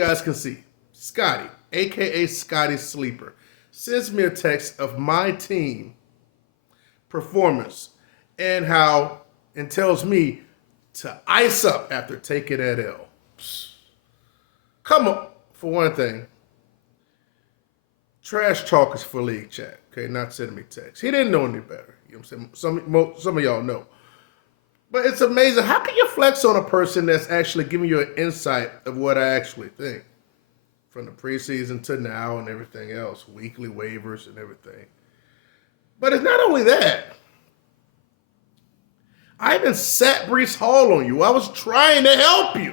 guys can see, Scotty, a.k.a. Scotty Sleeper, sends me a text of my team performance and tells me to ice up after taking that L. Come on, for one thing, trash talk is for league chat, okay, not sending me texts. He didn't know any better. You know what I'm saying? Some of y'all know. But it's amazing. How can you flex on a person that's actually giving you an insight of what I actually think? From the preseason to now and everything else, weekly waivers and everything. But it's not only that. I even sat Breece Hall on you. I was trying to help you.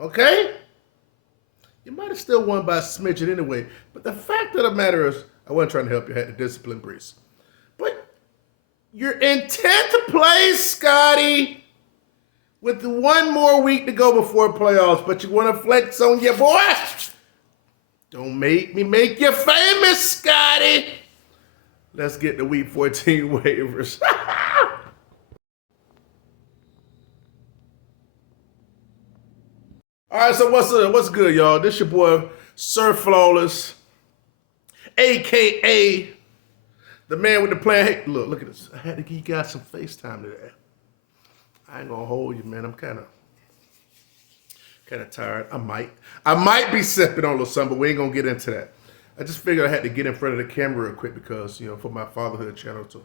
Okay? You might have still won by a smidgen anyway. But the fact of the matter is, I wasn't trying to help you. I had to discipline Breece. But you're in 10th place, Scotty, with one more week to go before playoffs, but you want to flex on your boy? Don't make me make you famous, Scotty. Let's get the week 14 waivers. All right, so what's good, y'all? This your boy, Sir Flawless, a.k.a. the man with the plan. Hey, look at this. I had to give you guys some FaceTime today. I ain't gonna hold you, man. I'm kind of tired. I might be sipping on a little something, but we ain't gonna get into that. I just figured I had to get in front of the camera real quick because, for my fatherhood channel to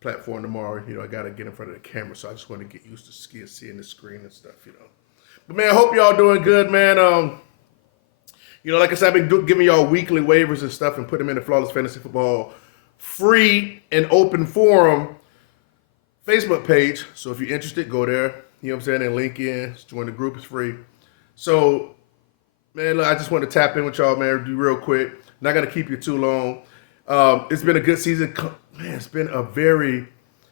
platform tomorrow, I gotta get in front of the camera. So I just want to get used to seeing the screen and stuff, But man, I hope y'all doing good, man. Like I said, I've been giving y'all weekly waivers and stuff and put them in the Flawless Fantasy Football free and open forum Facebook page. So if you're interested, go there. You know what I'm saying? And link in. Just join the group. It's free. So, man, look, I just want to tap in with y'all, man. Do real quick. Not going to keep you too long. It's been a good season. Man, it's been a very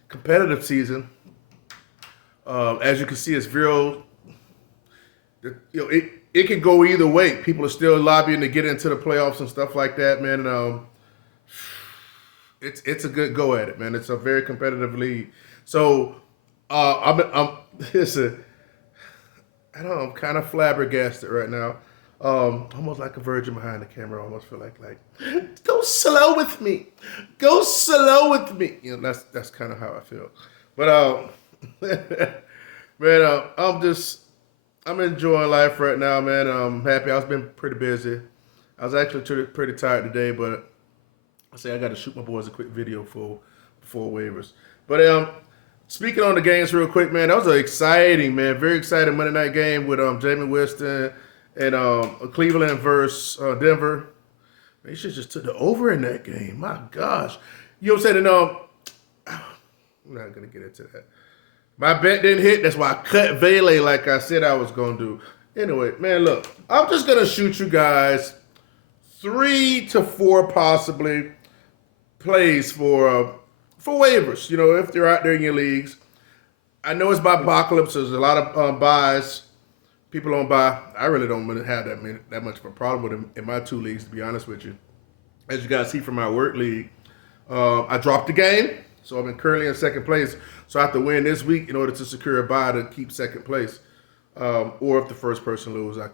competitive season. As you can see, it's real. It can go either way. People are still lobbying to get into the playoffs and stuff like that, man. And, it's a good go at it, man. It's a very competitive league. So listen, I don't know, I'm kind of flabbergasted right now. Almost like a virgin behind the camera. I almost feel like go slow with me. Go slow with me. That's kind of how I feel. But man, I'm enjoying life right now, man. I'm happy. I've been pretty busy. I was actually pretty tired today, but I say I got to shoot my boys a quick video before waivers. But speaking on the games real quick, man, that was an exciting, man, very exciting Monday night game with Jameis Winston and Cleveland versus Denver. They should just took the over in that game. My gosh. You know what I'm saying? And I'm not going to get into that. My bet didn't hit. That's why I cut Vele like I said I was going to do. Anyway, man, look. I'm just going to shoot you guys 3 to 4 possibly plays for waivers, if they're out there in your leagues. I know it's by apocalypse. There's a lot of buys. People don't buy. I really don't really have that much of a problem with them in my 2 leagues, to be honest with you. As you guys see from my work league, I dropped the game, so I'm currently in second place. So I have to win this week in order to secure a bye to keep second place. Or if the first person loses, I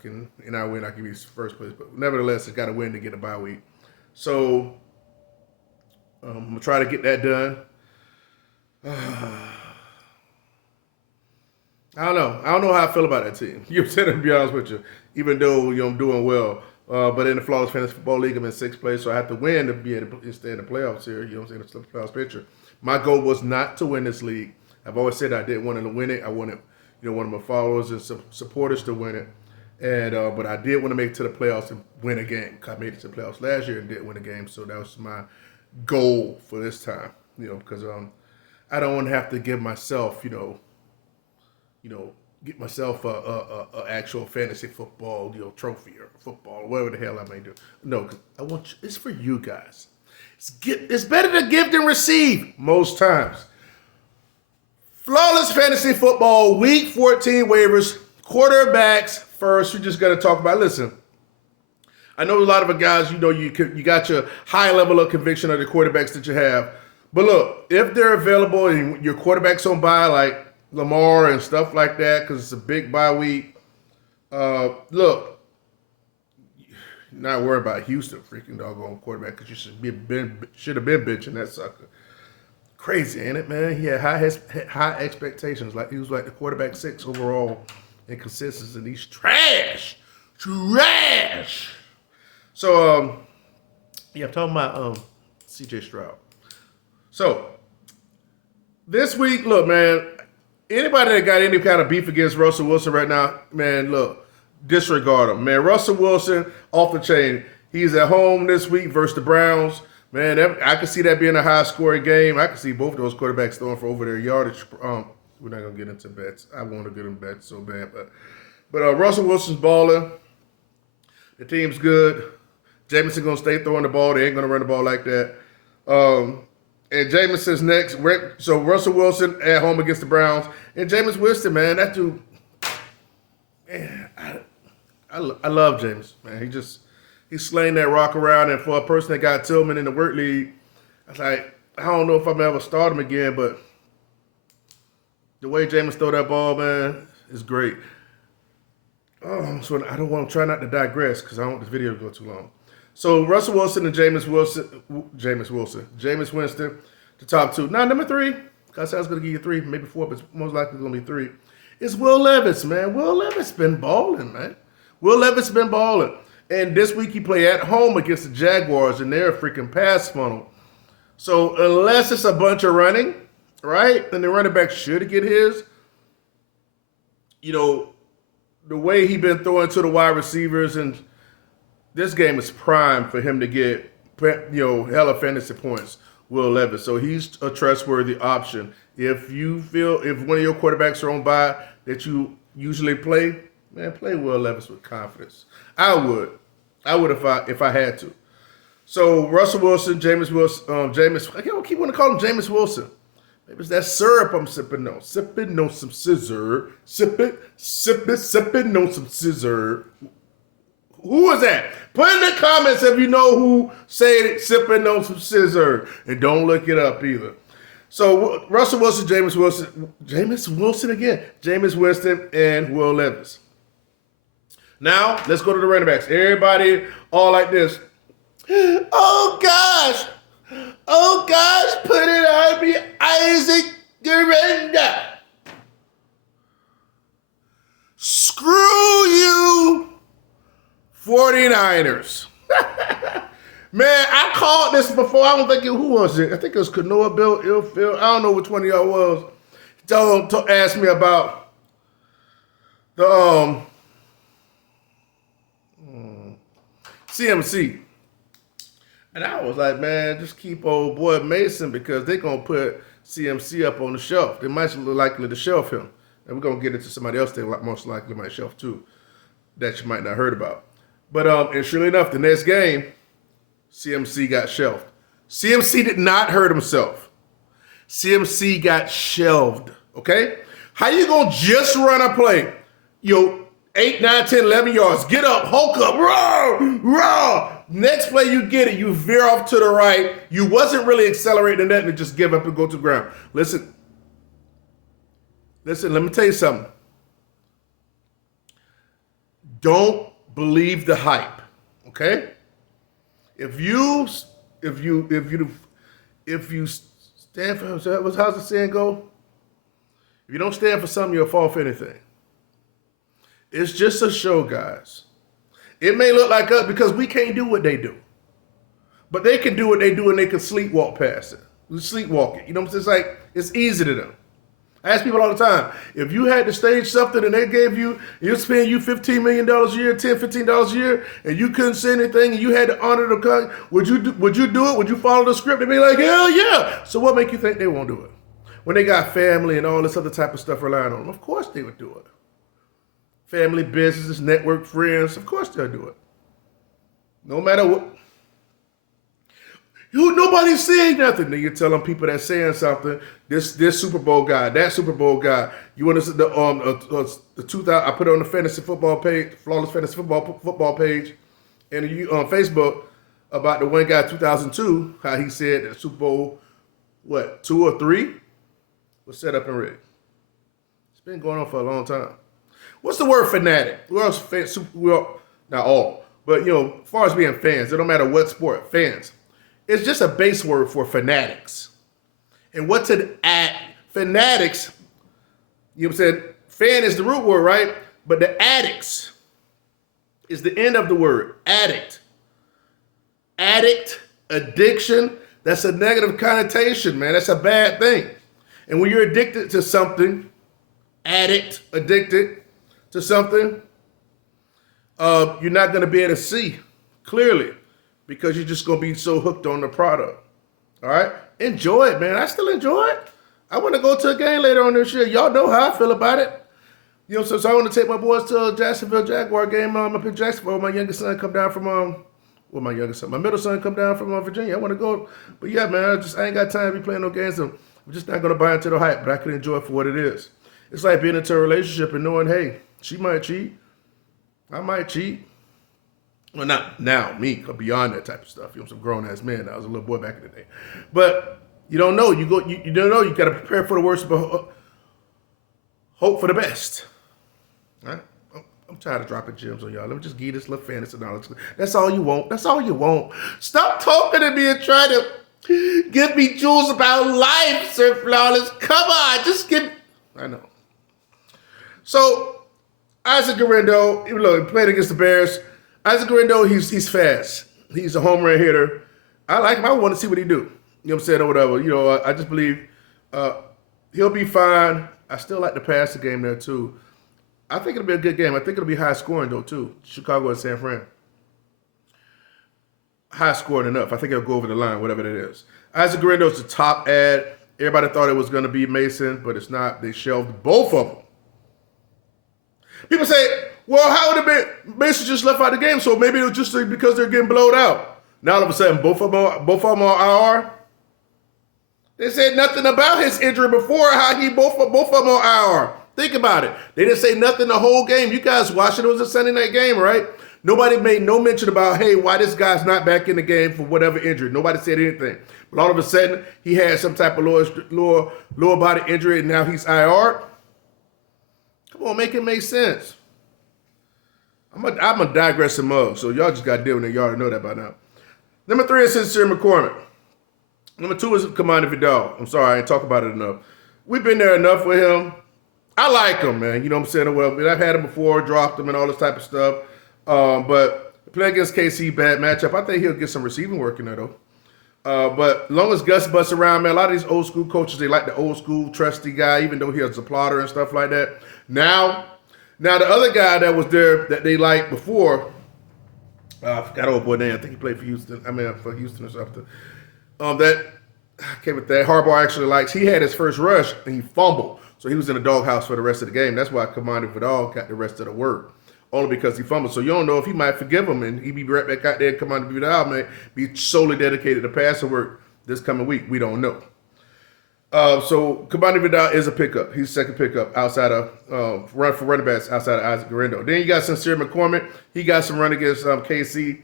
win, I can be first place. But nevertheless, it's got to win to get a bye week. So I'm going to try to get that done. I don't know how I feel about that team. To be honest with you, even though I'm doing well. But in the Flawless Fantasy Football League, I'm in 6th place, so I have to win to be able to stay in the playoffs here. The playoffs picture. My goal was not to win this league. I've always said I didn't want to win it. I wanted, one of my followers and supporters to win it. And but I did want to make it to the playoffs and win a game. I made it to the playoffs last year and didn't win a game, so that was my goal for this time. Because I don't want to have to give myself, get myself a actual fantasy football, trophy or football or whatever the hell I may do. No, because I want it's for you guys. It's better to give than receive most times. Flawless Fantasy Football Week 14 waivers, quarterbacks first. We're just gonna talk about. Listen, I know a lot of guys. You got your high level of conviction of the quarterbacks that you have. But look, if they're available and your quarterback's on bye, like Lamar and stuff like that, because it's a big bye week. Look, not worry about Houston freaking doggone quarterback because you should have been benching that sucker. Crazy, ain't it, man? He had high expectations. Like he was like the quarterback 6 overall in consistency, and he's trash. So yeah, I'm talking about C.J. Stroud. So this week, look, man. Anybody that got any kind of beef against Russell Wilson right now, man, look, disregard him, man. Russell Wilson off the chain. He's at home this week versus the Browns. Man, I can see that being a high-scoring game. I can see both of those quarterbacks throwing for over their yardage. We're not gonna get into bets. I want to get them bets so bad, but Russell Wilson's balling. The team's good. Jameson gonna stay throwing the ball. They ain't gonna run the ball like that. And Jameson's next. So Russell Wilson at home against the Browns. And Jameis Winston, man, that dude, man, I love Jameis, man. He's slaying that rock around. And for a person that got Tillman in the work league, I was like, I don't know if I'm ever start him again, but the way Jameis throw that ball, man, is great. So I don't want to try not to digress because I don't want this video to go too long. So Russell Wilson and Jameis Winston, the top two. Now number 3, I said I was going to give you 3, maybe 4, but it's most likely going to be 3. It's Will Levis, man. Will Levis been balling, man. Will Levis been balling. And this week he played at home against the Jaguars, and they're a freaking pass funnel. So unless it's a bunch of running, right, then the running back should get his. You know, the way he been throwing to the wide receivers, and this game is prime for him to get, hella fantasy points, Will Levis. So he's a trustworthy option. If one of your quarterbacks are on bye that you usually play, man, play Will Levis with confidence. I would if I had to. So Russell Wilson, Jameis Wilson, I keep wanting to call him Jameis Wilson. Maybe it's that syrup I'm sipping on. Sipping on some scissor. Sipping on some scissor. Who is that? Put in the comments if you know who said it, sipping on some scissor. And don't look it up either. So Russell Wilson, Jameis Winston, and Will Levis. Now, let's go to the running backs. Everybody all like this. Oh, gosh. Put it on me, Isaac Garenda. Screw you, 49ers. Man, I called this before. I don't think who was it? I think it was Kanoa, Bill, Ilfield. I don't know which one of y'all was. Don't ask me about the CMC. And I was like, man, just keep old boy Mason because they're going to put CMC up on the shelf. They might look likely to shelf him. And we're going to get into somebody else they most likely might shelf too that you might not heard about. But and surely enough, the next game, CMC got shelved. CMC did not hurt himself. CMC got shelved, okay? How you going to just run a play? 8, 9, 10, 11 yards. Get up, hulk up, raw. Next play you get it, you veer off to the right. You wasn't really accelerating that and just give up and go to the ground. Listen, let me tell you something. Don't believe the hype, okay? If you stand for, how's the saying go? If you don't stand for something, you'll fall for anything. It's just a show, guys. It may look like us because we can't do what they do. But they can do what they do and they can sleepwalk past it. Sleepwalk it. You know what I'm saying? It's easy to them. I ask people all the time, if you had to stage something and they gave you, you're paying you $15 million a year, $10, $15 a year, and you couldn't say anything and you had to honor the contract, would you do it? Would you follow the script and be like, hell yeah? So what make you think they won't do it? When they got family and all this other type of stuff relying on them, of course they would do it. Family, businesses, network, friends, of course they'll do it. No matter what. Nobody's saying nothing. Then you're telling people that saying something. This Super Bowl guy, that Super Bowl guy. You want to see the 2000? I put it on the fantasy football page, flawless fantasy football page, and on Facebook about the one guy 2002. How he said that Super Bowl, 2 or 3 was set up and rigged. It's been going on for a long time. What's the word fanatic? Not all. But, as far as being fans, it don't matter what sport, fans. It's just a base word for fanatics. And what's an fanatics, you know what I'm saying? Fan is the root word, right? But the addicts is the end of the word, addict. Addict, addiction, that's a negative connotation, man. That's a bad thing. And when you're addicted to something, addicted to something, you're not going to be able to see clearly because you're just going to be so hooked on the product. All right? Enjoy it, man. I still enjoy it. I want to go to a game later on this year. Y'all know how I feel about it. So I want to take my boys to a Jacksonville Jaguar game up in Jacksonville. My youngest son come down from, my middle son come down from Virginia. I want to go. But yeah, man, I ain't got time to be playing no games. I'm just not going to buy into the hype, but I can enjoy it for what it is. It's like being into a relationship and knowing, hey, she might cheat. I might cheat. Well, not now, me, beyond that type of stuff. Some grown-ass man. I was a little boy back in the day. But you don't know. You don't know. You got to prepare for the worst, but hope for the best. All right? I'm tired of dropping gems on y'all. Let me just give you this little fantasy knowledge. That's all you want. That's all you want. Stop talking to me and trying to give me jewels about life, Sir Flawless. Come on, just give me. I know. So, Isaac Guerrero, even though he played against the Bears, Isaac Guerrero, he's fast. He's a home run hitter. I like him. I want to see what he do. You know what I'm saying, or whatever. I just believe he'll be fine. I still like the passing game there, too. I think it'll be a good game. I think it'll be high scoring, though, too. Chicago and San Fran. High scoring enough. I think it'll go over the line, whatever it is. Isaac Guerrero's the top ad. Everybody thought it was going to be Mason, but it's not. They shelved both of them. People say, well, how would it be? Mason just left out the game, so maybe it was just because they're getting blowed out. Now all of a sudden, both of them are IR. They said nothing about his injury before, how he both of them are IR. Think about it. They didn't say nothing the whole game. You guys watched it. It was a Sunday night game, right? Nobody made no mention about, hey, why this guy's not back in the game for whatever injury. Nobody said anything. But all of a sudden, he had some type of lower body injury, and now he's IR. Come on, make it make sense. I'm a digressing mug, so y'all just got to deal with it. Y'all already know that by now. Number 3 is Sincere McCormick. Number 2 is Commander Vidal. I'm sorry, I ain't talk about it enough. We've been there enough with him. I like him, man. You know what I'm saying? Well, I've had him before, dropped him and all this type of stuff. But play against KC, bad matchup. I think he'll get some receiving work in there, though. But as long as Gus busts around, man, a lot of these old school coaches, they like the old school trusty guy, even though he has a plotter and stuff like that. Now the other guy that was there that they liked before, I forgot old boy name. I think he played for Houston. For Houston or something. That Harbaugh actually likes. He had his first rush and he fumbled, so he was in the doghouse for the rest of the game. That's why Commander Vidal got the rest of the work, only because he fumbled. So you don't know if he might forgive him and he be right back out there. Commander Vidal may be solely dedicated to passing work this coming week. We don't know. So Commander Vidal is a pickup. He's second pickup outside of running backs outside of Isaac Guerrero. Then you got Sincere McCormick. He got some run against KC.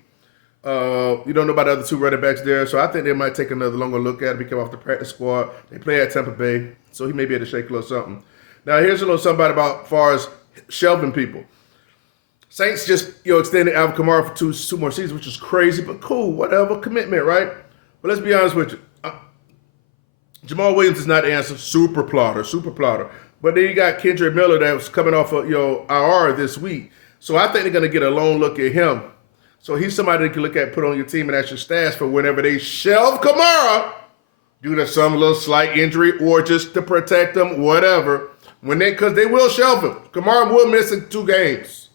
You don't know about the other 2 running backs there, so I think they might take another longer look at him. He came off the practice squad. They play at Tampa Bay, so he may be able to shake a little something. Now here's a little something about as far as shelving people. Saints just extended Alvin Kamara for two more seasons, which is crazy, but cool, whatever, commitment, right? But let's be honest with you. Jamal Williams is not the answer. Super plotter. But then you got Kendrick Miller that was coming off of IR this week. So I think they're going to get a long look at him. So he's somebody that you can look at, put on your team, and that's your stash for whenever they shelve Kamara due to some little slight injury or just to protect him, whatever. Because they will shelve him. Kamara will miss 2 games.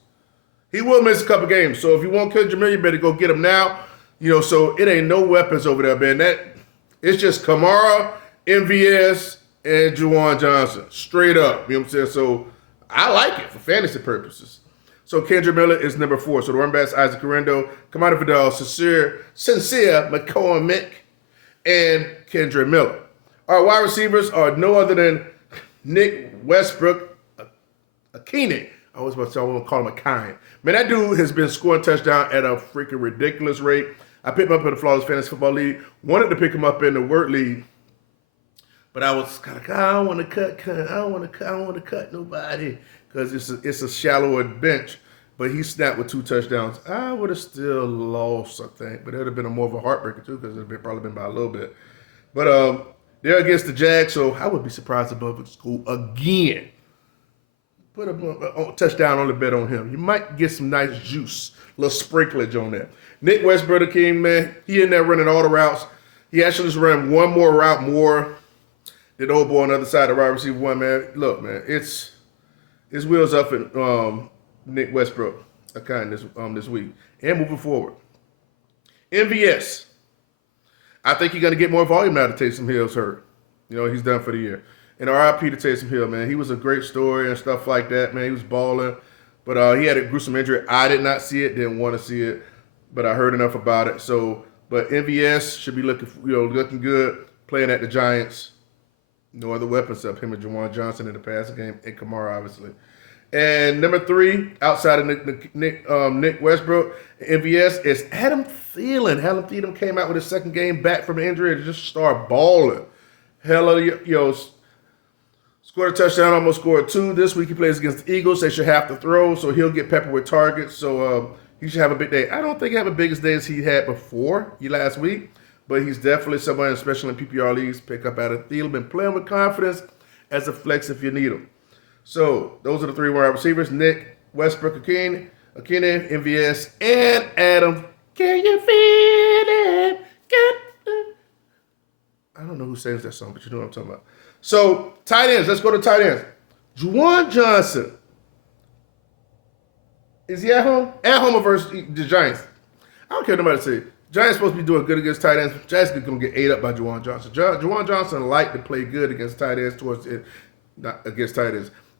He will miss a couple games. So if you want Kendrick Miller, you better go get him now. So it ain't no weapons over there, man. It's just Kamara, MVS, and Juwan Johnson. Straight up. You know what I'm saying? So I like it for fantasy purposes. So Kendrick Miller is number 4. So the running backs, Isaac Guerrero, Commander Vidal, Sincere McCormick, and Kendrick Miller. Our wide receivers are no other than Nick Westbrook Akine. I was about to say I want to call him a kind. Man, that dude has been scoring touchdown at a freaking ridiculous rate. I picked him up in the Flawless Fantasy Football League. Wanted to pick him up in the Word League. But I was kind of I don't want to cut. I don't want to cut nobody because it's a shallower bench. but he snapped with 2 touchdowns. I would have still lost, I think, but it would have been more of a heartbreaker too because it would have probably been by a little bit. But they're against the Jags, so I would be surprised if Buffett score again. Put a touchdown on the bet on him. You might get some nice juice, a little sprinklage on that. Nick Westbrook King, man, he in there running all the routes. He actually just ran one more route more than the old boy on the other side of the wide receiver one, man. Look, man, it's wheels up in Nick Westbrook this week and moving forward. MVS. I think you're going to get more volume now that Taysom Hill's hurt. You know, he's done for the year. And RIP to Taysom Hill, man. He was a great story and stuff like that, man. He was balling. But he had a gruesome injury. I did not see it, didn't want to see it. But I heard enough about it. But MVS should be looking good, playing at the Giants. No other weapons up him and Juwan Johnson in the passing game, and Kamara, obviously. And number 3, outside of Nick Westbrook, MVS, is Adam Thielen. Adam Thielen came out with his second game back from injury and just started balling. Scored a touchdown, almost scored 2. This week he plays against the Eagles. They should have to throw, so he'll get peppered with targets. So he should have a big day. I don't think he have the biggest day as he had before last week, but he's definitely somebody, especially in PPR leagues, pick up Adam Thielen. Been playing with confidence as a flex if you need him. So those are the 3 wide receivers: Nick Westbrook, Akine, MVS, and Adam. Can you feel it? I don't know who sings that song, but you know what I'm talking about. So tight ends. Let's go to tight ends. Juwan Johnson. Is he at home? At home versus the Giants. I don't care what nobody say. Giants supposed to be doing good against tight ends. Giants are going to get ate up by Juwan Johnson. Juwan Johnson liked to play good against tight ends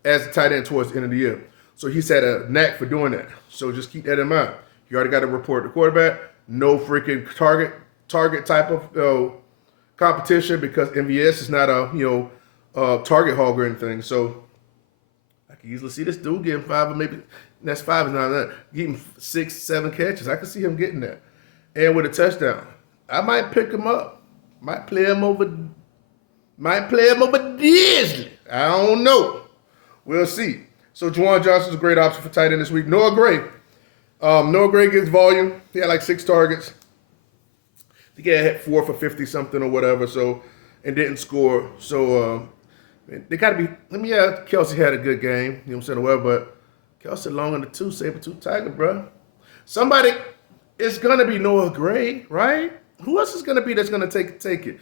as a tight end towards the end of the year. So he's had a knack for doing that. So just keep that in mind. You already got to report the quarterback. No freaking target type of competition because MVS is not a target hog or anything. So I can easily see this dude getting 5 or maybe that's 5 is not that. Getting 6, 7 catches. I can see him getting that. And with a touchdown. I might pick him up. Might play him over Disney. I don't know. We'll see. So Juwan Johnson's a great option for tight end this week. Noah Gray. Noah Gray gets volume. He had like 6 targets. I think he had 4 for 50 something or whatever. So and didn't score. So they got to be. Kelsey had a good game. You know what I'm saying? Well, but Kelsey long on the 2, saber-tooth tiger, bro. Somebody. It's gonna be Noah Gray, right? Who else is gonna be that's gonna take it?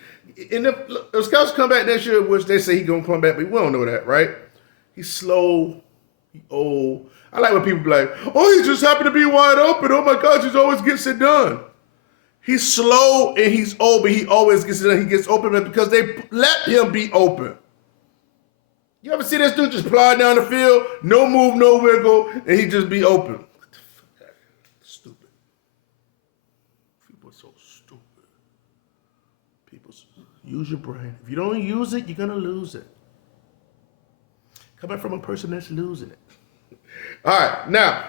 And if Kelsey come back next year, which they say he's gonna come back, but we don't know that, right? He's slow. He old. I like when people be like, "Oh, he just happened to be wide open. Oh my gosh, he always gets it done." He's slow and he's old, but he always gets it done. He gets open because they let him be open. You ever see this dude just plod down the field, no move, no wiggle, and he just be open? Stupid. People are so stupid. Use your brain. If you don't use it, you're gonna lose it. Coming from a person that's losing it. All right, now,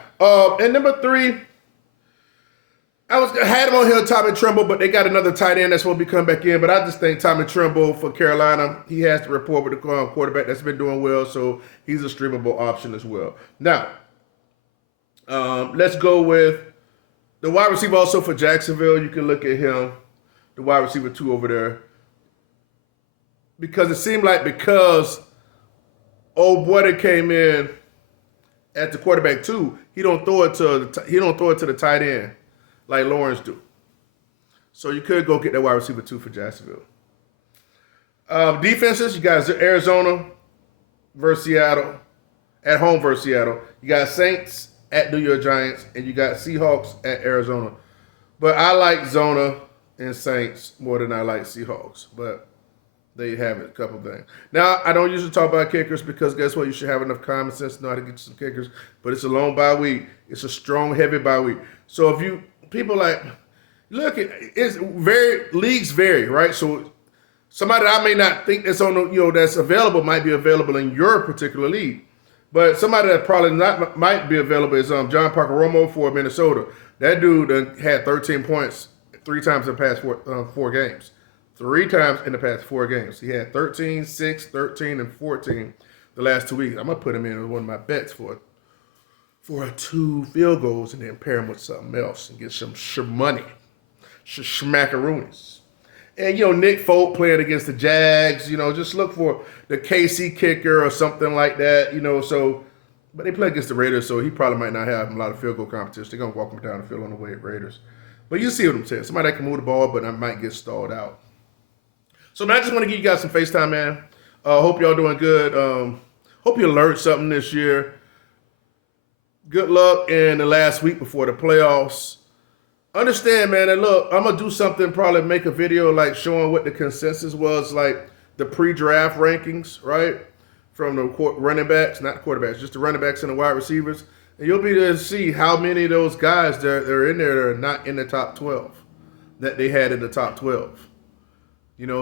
and number 3, I had him on here, Tommy Tremble, but they got another tight end that's supposed to be coming back in. But I just think Tommy Tremble for Carolina, he has to report with the quarterback that's been doing well, so he's a streamable option as well. Now, let's go with the wide receiver also for Jacksonville. You can look at him, the wide receiver 2 over there, because it seemed like old boy that came in at the quarterback 2, he don't throw it to the tight end like Lawrence do. So you could go get that wide receiver 2 for Jacksonville. Defenses, you got Arizona versus Seattle, at home versus Seattle. You got Saints at New York Giants, and you got Seahawks at Arizona. But I like Zona and Saints more than I like Seahawks. But there you have it, a couple things. Now, I don't usually talk about kickers because guess what? You should have enough common sense to know how to get you some kickers. But it's a long bye week. It's a strong, heavy bye week. So if people like, look, leagues vary, right? So somebody that I may not think that's that's available might be available in your particular league. But somebody that probably might be available is John Parker Romo for Minnesota. That dude had 13 points 3 times in the past 4 games. 3 times in the past 4 games. He had 13, 6, 13, and 14 the last 2 weeks. I'm going to put him in as one of my bets for for 2 field goals and then pair them with something else and get some money, schmackaroonies. And, Nick Folk playing against the Jags, just look for the KC kicker or something like that, but they play against the Raiders, so he probably might not have a lot of field goal competition. They're going to walk him down the field on the way at Raiders. But you see what I'm saying. Somebody that can move the ball, but I might get stalled out. So, man, I just want to give you guys some FaceTime, man. Hope y'all doing good. Hope you learned something this year. Good luck in the last week before the playoffs. Understand, man, and look, I'm going to do something, probably make a video like showing what the consensus was, like the pre-draft rankings, right? From the running backs, not the quarterbacks, just the running backs and the wide receivers. And you'll be able to see how many of those guys that are in there that are not in the top 12 that they had in the top 12.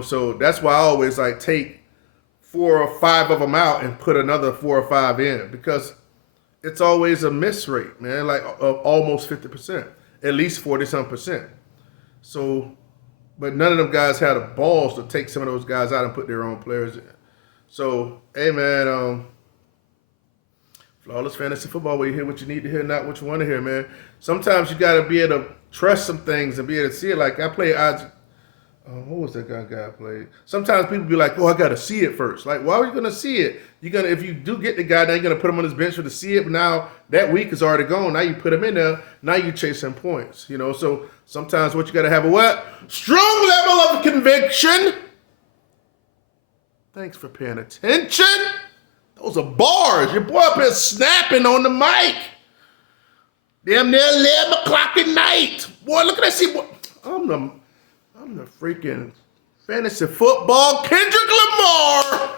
So that's why I always like take 4 or 5 of them out and put another 4 or 5 in, because it's always a miss rate, man, like of almost 50%, at least 40-some%. So, but none of them guys had the balls to take some of those guys out and put their own players in. So, hey, man, flawless fantasy football, where you hear what you need to hear, not what you want to hear, man. Sometimes you got to be able to trust some things and be able to see it. Like I played odds. What was that guy I played? Sometimes people be like, "Oh, I got to see it first." Like, why are you gonna see it? If you do get the guy, now you're gonna put him on his bench for to see it. But now that week is already gone. Now you put him in there. Now you chasing points. So sometimes what you got to have a what? Strong level of conviction. Thanks for paying attention. Those are bars. Your boy up here snapping on the mic. Damn near 11 o'clock at night. Boy, look at that. See, boy, I'm the freaking fantasy football Kendrick Lamar.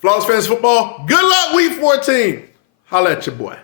Flawless fantasy football. Good luck, week 14. Holla at your boy.